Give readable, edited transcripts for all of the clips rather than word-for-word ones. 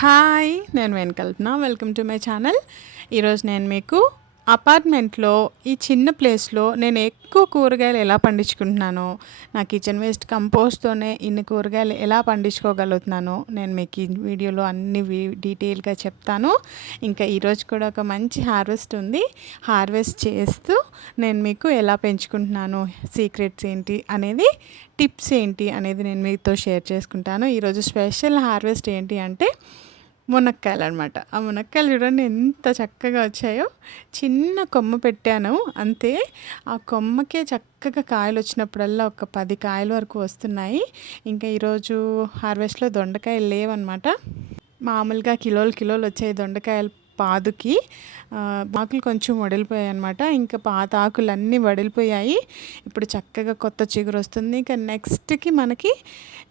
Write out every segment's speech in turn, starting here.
Hi! నేను Venkalpana. Welcome to my channel. ఈరోజు నేను మీకు అపార్ట్మెంట్‌లో ఈ చిన్న ప్లేస్‌లో నేను ఎక్కువ కూరగాయలు ఎలా పండించుకుంటున్నానో, నా కిచెన్ వేస్ట్ కంపోస్ట్‌తోనే ఇన్ని కూరగాయలు ఎలా పండించుకోగలుగుతున్నానో నేను మీకు ఈ వీడియోలో అన్ని డీటెయిల్‌గా చెప్తాను. ఇంకా ఈరోజు కూడా ఒక మంచి హార్వెస్ట్ ఉంది. హార్వెస్ట్ చేస్తూ నేను మీకు ఎలా పెంచుకుంటున్నాను, సీక్రెట్స్ ఏంటి అనేది, టిప్స్ ఏంటి అనేది నేను మీతో షేర్ చేసుకుంటాను. ఈరోజు స్పెషల్ హార్వెస్ట్ ఏంటి అంటే మునక్కాయలనమాట. ఆ మునక్కాయలు చూడండి ఎంత చక్కగా వచ్చాయో. చిన్న కొమ్మ పెట్టాను అంతే. ఆ కొమ్మకే చక్కగా కాయలొచ్చినప్పుడల్లా ఒక 10 కాయల వరకు వస్తున్నాయి. ఇంకా ఈరోజు హార్వెస్ట్‌లో దొండకాయలు లేవనమాట. మామూలుగా కిలోలు వచ్చాయి దొండకాయలు పాదుకి. ఆకులు కొంచెం వడిలిపోయాయనమాట. ఇంకా పాత ఆకులన్నీ వడిలిపోయాయి. ఇప్పుడు చక్కగా కొత్త చిగురొస్తుంది. ఇంకా నెక్స్ట్‌కి మనకి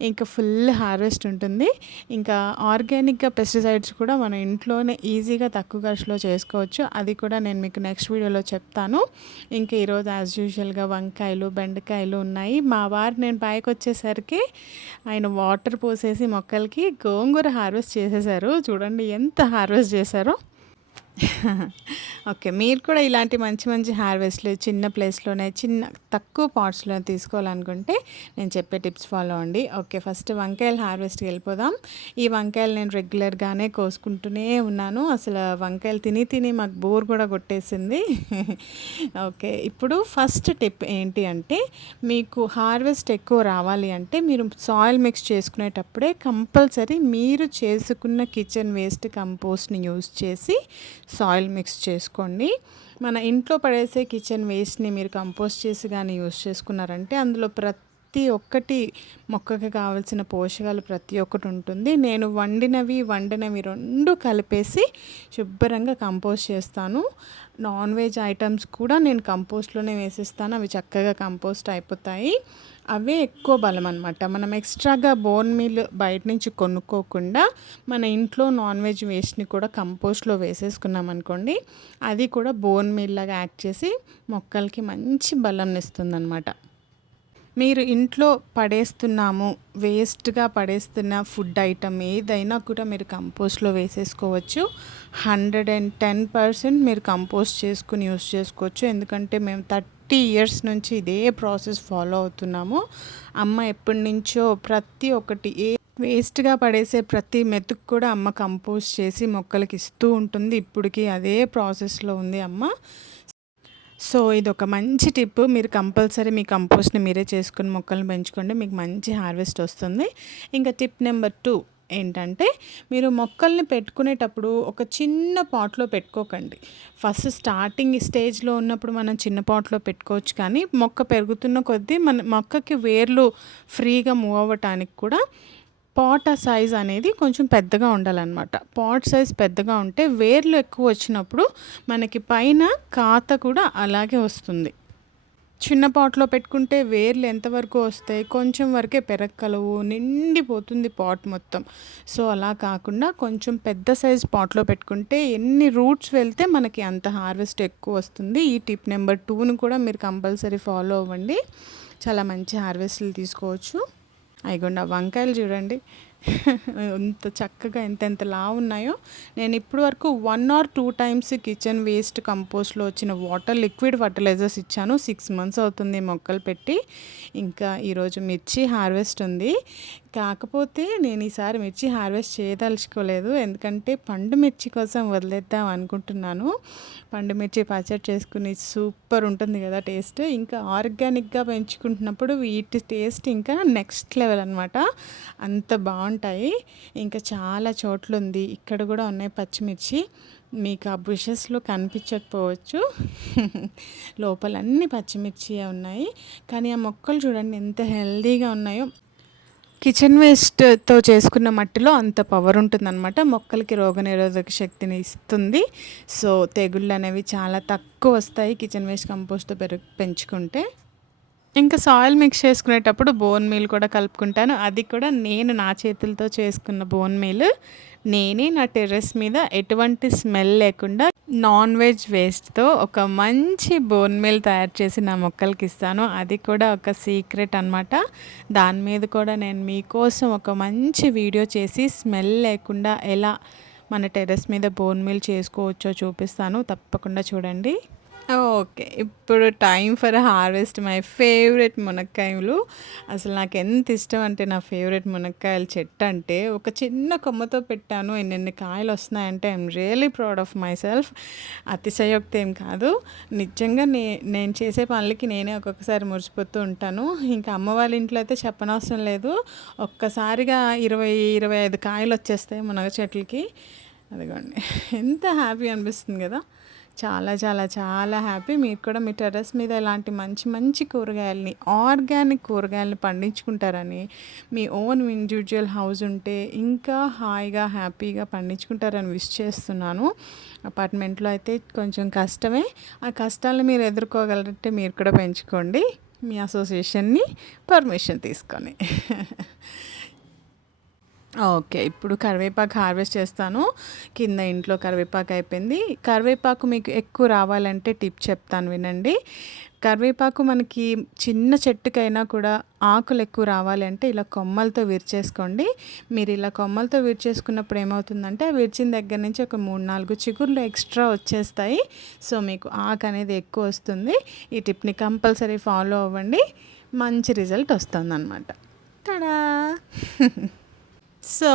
ఇంకా ఫుల్ హార్వెస్ట్ ఉంటుంది. ఇంకా ఆర్గానిక్‌గా పెస్టిసైడ్స్ కూడా మన ఇంట్లోనే ఈజీగా తక్కువ ఖర్చులో చేసుకోవచ్చు. అది కూడా నేను మీకు నెక్స్ట్ వీడియోలో చెప్తాను. ఇంకా ఈరోజు యాజ్ యూజువల్‌గా వంకాయలు, బెండకాయలు ఉన్నాయి. మా వారు నేను పైకొచ్చేసరికి ఆయన వాటర్ పోసేసి మొక్కలకి గోంగూర హార్వెస్ట్ చేసేసారు. చూడండి ఎంత హార్వెస్ట్ చేశారో. ఓకే. మీరు కూడా ఇలాంటి మంచి మంచి హార్వెస్ట్‌లు చిన్న ప్లేస్‌లోనే తక్కువ పాట్స్‌లో తీసుకోవాలనుకుంటే నేను చెప్పే టిప్స్ ఫాలో అవ్వండి. ఓకే. ఫస్ట్ వంకాయల హార్వెస్ట్‌కి వెళ్ళిపోదాం. ఈ వంకాయలు నేను రెగ్యులర్‌గానే కోసుకుంటూనే ఉన్నాను. అసలు వంకాయలు తిని మాకు బోర్ కూడా కొట్టేసింది. ఓకే. ఇప్పుడు ఫస్ట్ టిప్ ఏంటి అంటే మీకు హార్వెస్ట్ ఎక్కువ రావాలి అంటే మీరు సాయిల్ మిక్స్ చేసుకునేటప్పుడే కంపల్సరీ మీరు చేసుకున్న కిచెన్ వేస్ట్ కంపోస్ట్‌ని యూజ్ చేసి సాయిల్ మిక్స్ చేసుకోండి. మన ఇంట్లో పడేసే కిచెన్ వేస్ట్‌ని మీరు కంపోస్ట్ చేసి గానీ యూజ్ చేసుకున్నారంటే అందులో ప్రతి ఒక్కటి మొక్కకి కావాల్సిన పోషకాలు ప్రతి ఒక్కటి ఉంటుంది. నేను వండినవి 2 కలిపేసి శుభ్రంగా కంపోస్ట్ చేస్తాను. నాన్ వెజ్ ఐటమ్స్ కూడా నేను కంపోస్ట్‌లోనే వేసేస్తాను. అవి చక్కగా కంపోస్ట్ అయిపోతాయి. అవే ఎక్కువ బలం అనమాట. మనం ఎక్స్ట్రాగా బోన్ మీల్ బయట నుంచి కొనుక్కోకుండా మన ఇంట్లో నాన్ వెజ్ వేస్ట్‌ని కూడా కంపోస్ట్‌లో వేసేసుకున్నాం అనుకోండి, అది కూడా బోన్ మీల్ లాగా యాక్ట్ చేసి మొక్కలకి మంచి బలంనిస్తుందనమాట. మీరు ఇంట్లో పడేస్తున్నాము, వేస్ట్‌గా పడేస్తున్న ఫుడ్ ఐటమ్ ఏదైనా కూడా మీరు కంపోస్ట్‌లో వేసేసుకోవచ్చు. 110% మీరు కంపోస్ట్ చేసుకొని యూజ్ చేసుకోవచ్చు. ఎందుకంటే మేము 30 ఇయర్స్ నుంచి ఇదే ప్రాసెస్ ఫాలో అవుతున్నాము. అమ్మ ఎప్పటినుంచో ప్రతి ఒక్కటి వేస్ట్‌గా పడేసే ప్రతి మెతుకు కూడా అమ్మ కంపోస్ట్ చేసి మొక్కలకి ఇస్తూ ఉంటుంది. ఇప్పటికి అదే ప్రాసెస్‌లో ఉంది అమ్మ. సో ఇదొక మంచి టిప్. మీరు కంపల్సరీ మీ కంపోస్ట్‌ని మీరే చేసుకొని మొక్కల్ని పెంచుకోండి. మీకు మంచి హార్వెస్ట్ వస్తుంది. ఇంకా టిప్ నెంబర్ 2 ఏంటంటే మీరు మొక్కల్ని పెట్టుకునేటప్పుడు ఒక చిన్న పాట్‌లో పెట్టుకోకండి. ఫస్ట్ స్టార్టింగ్ స్టేజ్‌లో ఉన్నప్పుడు మనం చిన్న పాట్‌లో పెట్టుకోవచ్చు. కానీ మొక్క పెరుగుతున్న కొద్దీ మన మొక్కకి వేర్లు ఫ్రీగా మూవ్ అవ్వటానికి కూడా పాట్ సైజ్ అనేది కొంచెం పెద్దగా ఉండాలన్నమాట. పాట్ సైజ్ పెద్దగా ఉంటే వేర్లు ఎక్కువ వచ్చినప్పుడు మనకి పైన కాత కూడా అలాగే వస్తుంది. చిన్న పాట్‌లో పెట్టుకుంటే వేర్లు ఎంతవరకు వస్తాయి, కొంచెం వరకే పెరగగలవు, నిండిపోతుంది పాట్ మొత్తం. సో అలా కాకుండా కొంచెం పెద్ద సైజ్ పాట్‌లో పెట్టుకుంటే ఎన్ని రూట్స్ వెళ్తే మనకి అంత హార్వెస్ట్ ఎక్కువ వస్తుంది. ఈ టిప్ నెంబర్ 2ని కూడా మీరు కంపల్సరీ ఫాలో అవ్వండి. చాలా మంచి హార్వెస్ట్‌లు తీసుకోవచ్చు. అయ్యగోండి ఆ వంకాయలు చూడండి ఎంత చక్కగా ఎంత లావున్నాయో. నేను ఇప్పటి వరకు 1 ఆర్ 2 టైమ్స్ కిచెన్ వేస్ట్ కంపోస్ట్‌లో వచ్చిన లిక్విడ్ ఫర్టిలైజర్స్ ఇచ్చాను. 6 మంత్స్ అవుతుంది మొక్కలు పెట్టి. ఇంకా ఈరోజు మిర్చి హార్వెస్ట్ ఉంది. కాకపోతే నేను ఈసారి మిర్చి హార్వెస్ట్ చేయదలుచుకోలేదు. ఎందుకంటే పండు మిర్చి కోసం వదిలేద్దాం అనుకుంటున్నాను. పండు మిర్చి పచ్చడి చేసుకుని సూపర్ ఉంటుంది కదా టేస్ట్. ఇంకా ఆర్గానిక్‌గా పెంచుకుంటున్నప్పుడు వీటి టేస్ట్ ఇంకా నెక్స్ట్ లెవెల్ అనమాట. అంత బాగుంటాయి. ఇంకా చాలా చోట్లుంది. ఇక్కడ కూడా ఉన్నాయి పచ్చిమిర్చి. మీకు ఆ బుషెస్‌లో కనిపించకపోవచ్చు. లోపల అన్ని పచ్చిమిర్చియే ఉన్నాయి. కానీ ఆ మొక్కలు చూడండి ఎంత హెల్తీగా ఉన్నాయో. కిచెన్ వేస్ట్‌తో చేసుకున్న మట్టిలో అంత పవర్ ఉంటుందన్నమాట. మొక్కలకి రోగనిరోధక శక్తిని ఇస్తుంది. సో తెగుళ్ళు అనేవి చాలా తక్కువ వస్తాయి కిచెన్ వేస్ట్ కంపోస్ట్‌తో పెంచుకుంటే. ఇంకా సాయిల్ మిక్స్ చేసుకునేటప్పుడు బోన్ మీల్ కూడా కలుపుకుంటాను. అది కూడా నేను నా చేతులతో చేసుకున్న బోన్ మీల్. నేనే నా టెర్రస్ మీద ఎటువంటి స్మెల్ లేకుండా నాన్ వెజ్ వేస్ట్‌తో ఒక మంచి బోన్ మీల్ తయారు చేసి నా మొక్కలకిస్తాను. అది కూడా ఒక సీక్రెట్ అనమాట. దాని మీద కూడా నేను మీకోసం ఒక మంచి వీడియో చేసి స్మెల్ లేకుండా ఎలా మన టెర్రస్ మీద బోన్ మీల్ చేసుకోవచ్చో చూపిస్తాను. తప్పకుండా చూడండి. ఓకే. ఇప్పుడు time for harvest my favourite మునక్కాయలు. అసలు నాకెంత ఇష్టం అంటే నా ఫేవరెట్ మునక్కాయల చెట్టంటే, ఒక చిన్న కొమ్మతో పెట్టాను. ఎన్నెన్ని కాయలొస్తున్నాయంటే I'm really proud of myself. అతిశయోక్తి ఏం కాదు. నిజంగా నేను చేసే పనులకి నేనే ఒక్కొక్కసారి మురిసిపోతూ ఉంటాను. ఇంకా అమ్మ వాళ్ళ ఇంట్లో అయితే చెప్పనవసరం లేదు. ఒక్కసారిగా 20, 25 కాయలొచ్చేస్తాయి మునగ చెట్లకి. అదిగోండి. ఎంత హ్యాపీ అనిపిస్తుంది గదా! చాలా చాలా చాలా హ్యాపీ. మీరు కూడా మీ టెర్రస్ మీద ఇలాంటి మంచి మంచి కూరగాయలని, ఆర్గానిక్ కూరగాయలని పండించుకుంటారని, మీ ఓన్ ఇండివిడ్యువల్ హౌస్ ఉంటే ఇంకా హాయిగా హ్యాపీగా పండించుకుంటారని విష్ చేస్తున్నాను. అపార్ట్మెంట్లో అయితే కొంచెం కష్టమే. ఆ కష్టాలను మీరు ఎదుర్కోగలంటే మీరు కూడా పెంచుకోండి మీ అసోసియేషన్ని పర్మిషన్ తీసుకొని. ఓకే. ఇప్పుడు కరివేపాకు హార్వెస్ట్ చేస్తాను. కింద ఇంట్లో కరివేపాకు అయిపోయింది. కరివేపాకు మీకు ఎక్కువ రావాలంటే టిప్ చెప్తాను వినండి. కరివేపాకు మనకి చిన్న చెట్టుకైనా కూడా ఆకులు ఎక్కువ రావాలి అంటే ఇలా కొమ్మలతో విరిచేసుకోండి. మీరు ఇలా కొమ్మలతో విరిచేసుకున్నప్పుడు ఏమవుతుందంటే, ఆ విరిచిన దగ్గర నుంచి ఒక 3, 4 చిగుర్లు ఎక్స్ట్రా వచ్చేస్తాయి. సో, మీకు ఆకు అనేది ఎక్కువ వస్తుంది. ఈ టిప్‌ని కంపల్సరీ ఫాలో అవ్వండి. మంచి రిజల్ట్ వస్తుందనమాట. టడా! సో,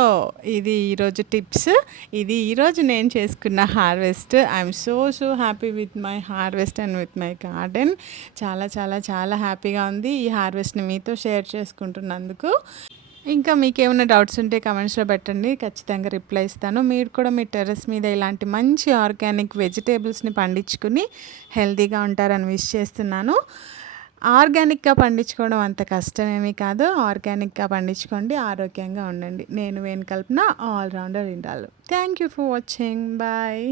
ఇది ఈరోజు టిప్స్. ఇది ఈరోజు నేను చేసుకున్న harvest. I'm so happy with my harvest and with my garden. చాలా చాలా చాలా హ్యాపీగా ఉంది ఈ హార్వెస్ట్‌ని మీతో షేర్ చేసుకుంటున్నందుకు. ఇంకా మీకేమైనా డౌట్స్ ఉంటే కామెంట్స్‌లో పెట్టండి. ఖచ్చితంగా రిప్లై ఇస్తాను. మీరు కూడా మీ టెర్రస్ మీద ఇలాంటి మంచి ఆర్గానిక్ వెజిటేబుల్స్‌ని పండించుకుని హెల్తీగా ఉంటారని విష్ చేస్తున్నాను. ఆర్గానిక్‌గా పండించుకోవడం అంత కష్టమేమీ కాదు. ఆర్గానిక్‌గా పండించుకోండి. ఆరోగ్యంగా ఉండండి. నేను వేణు కల్పన, ఆల్ రౌండర్ ఇండాలు. Thank you for watching. Bye.